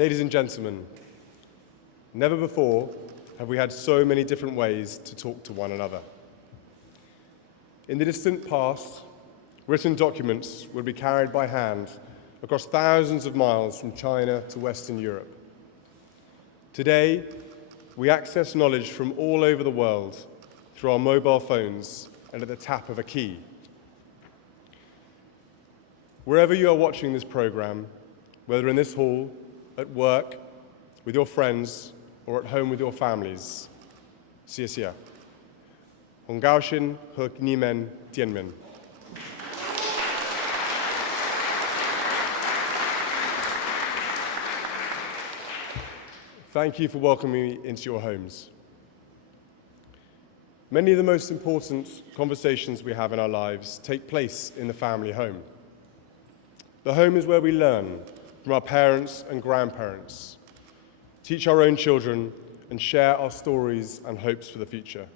Ladies and gentlemen, never before have we had so many different ways to talk to one another. In the distant past, written documents would be carried by hand across thousands of miles from China to Western Europe. Today, we access knowledge from all over the world through our mobile phones and at the tap of a key. Wherever you are watching this program, whether in this hall, at work, with your friends, or at home with your families, 谢谢。很高兴和你们见面。Thank you for welcoming me into your homes. Many of the most important conversations we have in our lives take place in the family home. The home is where we learn from our parents and grandparents, teach our own children, and share our stories and hopes for the future.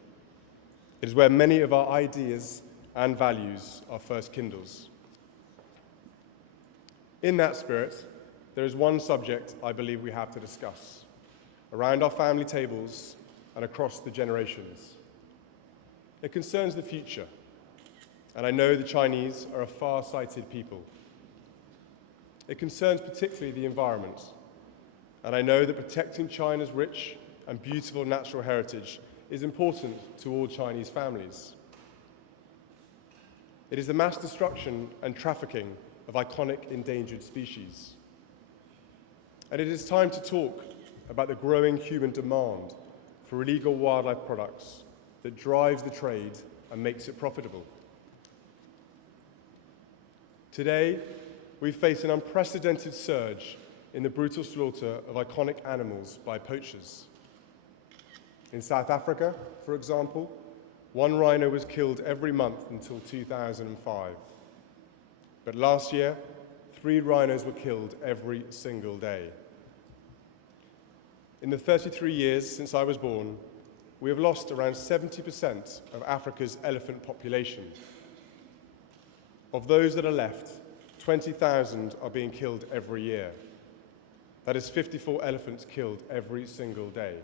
It is where many of our ideas and values are first kindles. In that spirit, there is one subject I believe we have to discuss around our family tables and across the generations. It concerns the future, and I know the Chinese are a far-sighted people. It concerns particularly the environment, and I know that protecting China's rich and beautiful natural heritage is important to all Chinese families. It is the mass destruction and trafficking of iconic endangered species. And it is time to talk about the growing human demand for illegal wildlife products that drives the trade and makes it profitable. Today, we face an unprecedented surge in the brutal slaughter of iconic animals by poachers. In South Africa, for example, one rhino was killed every month until 2005. But last year, 3 rhinos were killed every single day. In the 33 years since I was born, we have lost around 70% of Africa's elephant population. Of those that are left, 20,000 are being killed every year. That is 54 elephants killed every single day.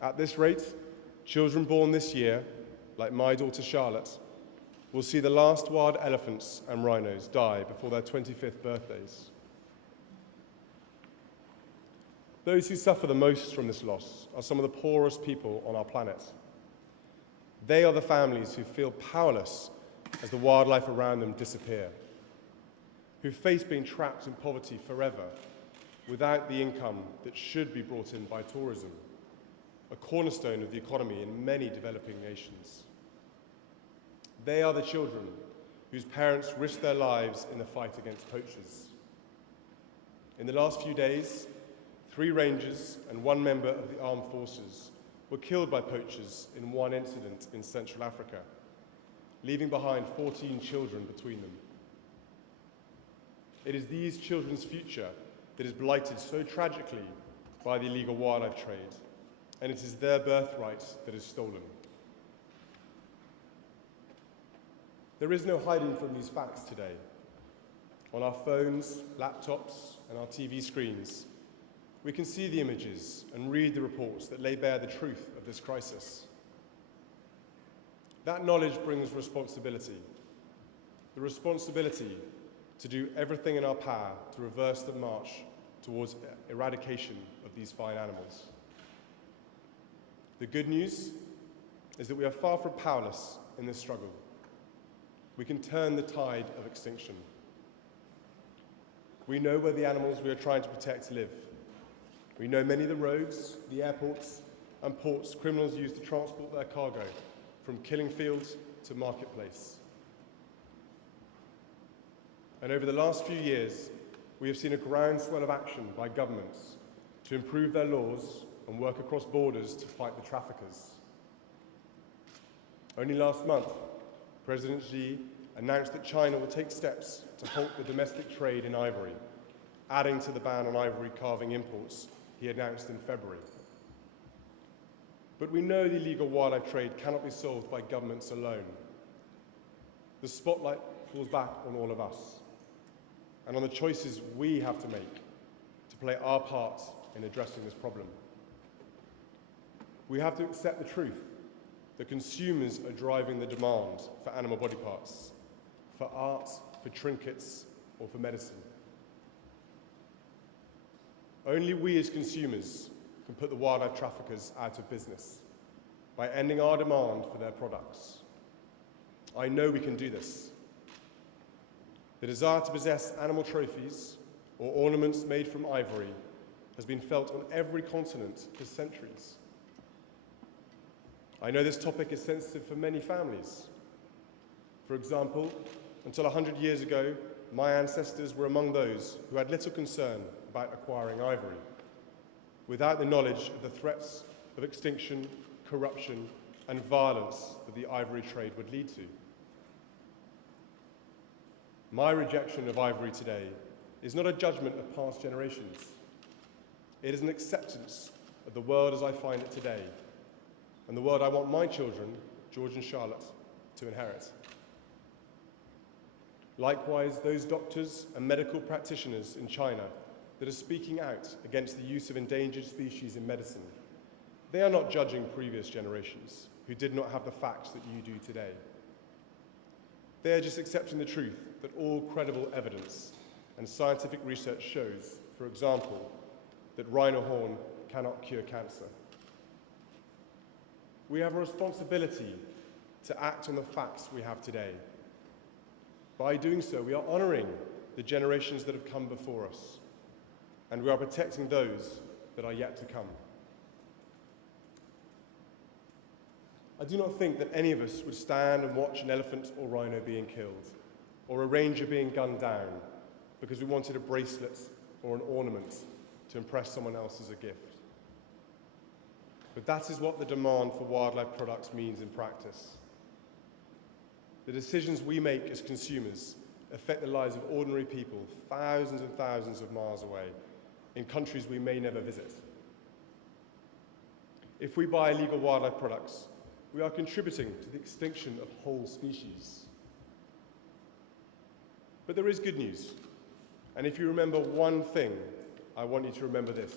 At this rate, children born this year, like my daughter Charlotte, will see the last wild elephants and rhinos die before their 25th birthdays. Those who suffer the most from this loss are some of the poorest people on our planet. They are the families who feel powerless as the wildlife around them disappear, who face being trapped in poverty forever without the income that should be brought in by tourism, a cornerstone of the economy in many developing nations. They are the children whose parents risked their lives in the fight against poachers. In the last few days, 3 rangers and 1 member of the armed forces were killed by poachers in one incident in Central Africa, leaving behind 14 children between them. It is these children's future that is blighted so tragically by the illegal wildlife trade, and it is their birthright that is stolen. There is no hiding from these facts today. On our phones, laptops, and our TV screens, we can see the images and read the reports that lay bare the truth of this crisis. That knowledge brings responsibility, the responsibility to do everything in our power to reverse the march towards eradication of these fine animals. The good news is that we are far from powerless in this struggle. We can turn the tide of extinction. We know where the animals we are trying to protect live. We know many of the roads, the airports, and ports criminals use to transport their cargo from killing fields to marketplace. And over the last few years, we have seen a groundswell of action by governments to improve their laws and work across borders to fight the traffickers. Only last month, President Xi announced that China will take steps to halt the domestic trade in ivory, adding to the ban on ivory carving imports he announced in February. But we know the illegal wildlife trade cannot be solved by governments alone. The spotlight falls back on all of us and on the choices we have to make play our part in addressing this problem. We have to accept the truth that consumers are driving the demand for animal body parts, for art, for trinkets, or for medicine. Only we as consumers can put the wildlife traffickers out of business by ending our demand for their products. I know we can do this. The desire to possess animal trophies or ornaments made from ivory has been felt on every continent for centuries. I know this topic is sensitive for many families. For example, until 100 years ago, my ancestors were among those who had little concern about acquiring ivory, without the knowledge of the threats of extinction, corruption, and violence that the ivory trade would lead to. My rejection of ivory today is not a judgment of past generations. It is an acceptance of the world as I find it today, and the world I want my children, George and Charlotte, to inherit. Likewise, those doctors and medical practitioners in China that are speaking out against the use of endangered species in medicine, they are not judging previous generations who did not have the facts that you do today. They are just accepting the truth that all credible evidence and scientific research shows, for example, that rhino horn cannot cure cancer. We have a responsibility to act on the facts we have today. By doing so, we are honouring the generations that have come before us, and we are protecting those that are yet to come. I do not think that any of us would stand and watch an elephant or rhino being killed, or a ranger being gunned down because we wanted a bracelet or an ornament to impress someone else as a gift. But that is what the demand for wildlife products means in practice. The decisions we make as consumers affect the lives of ordinary people thousands and thousands of miles away in countries we may never visit. If we buy illegal wildlife products, we are contributing to the extinction of whole species. But there is good news. And if you remember one thing, I want you to remember this.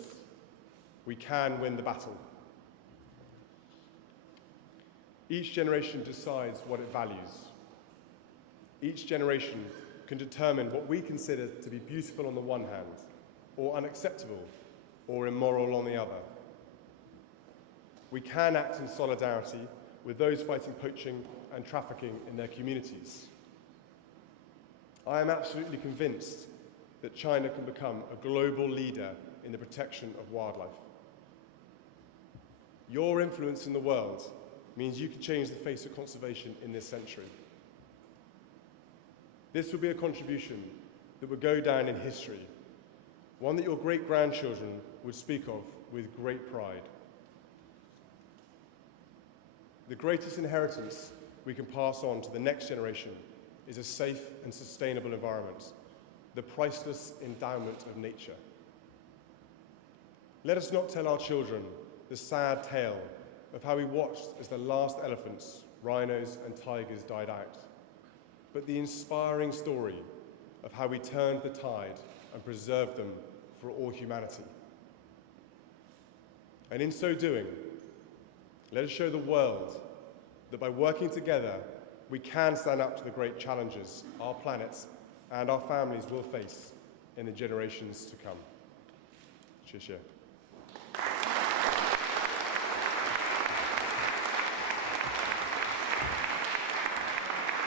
We can win the battle. Each generation decides what it values. Each generation can determine what we consider to be beautiful on the one hand, or unacceptable, or immoral on the other. We can act in solidarity with those fighting poaching and trafficking in their communities. I am absolutely convinced that China can become a global leader in the protection of wildlife. Your influence in the world means you can change the face of conservation in this century. This would be a contribution that would go down in history, one that your great-grandchildren would speak of with great pride. The greatest inheritance we can pass on to the next generation is a safe and sustainable environment, the priceless endowment of nature. Let us not tell our children the sad tale of how we watched as the last elephants, rhinos, and tigers died out, but the inspiring story of how we turned the tide and preserved them for all humanity. And in so doing, let us show the world that by working together, we can stand up to the great challenges our planet and our families will face in the generations to come. Cheers.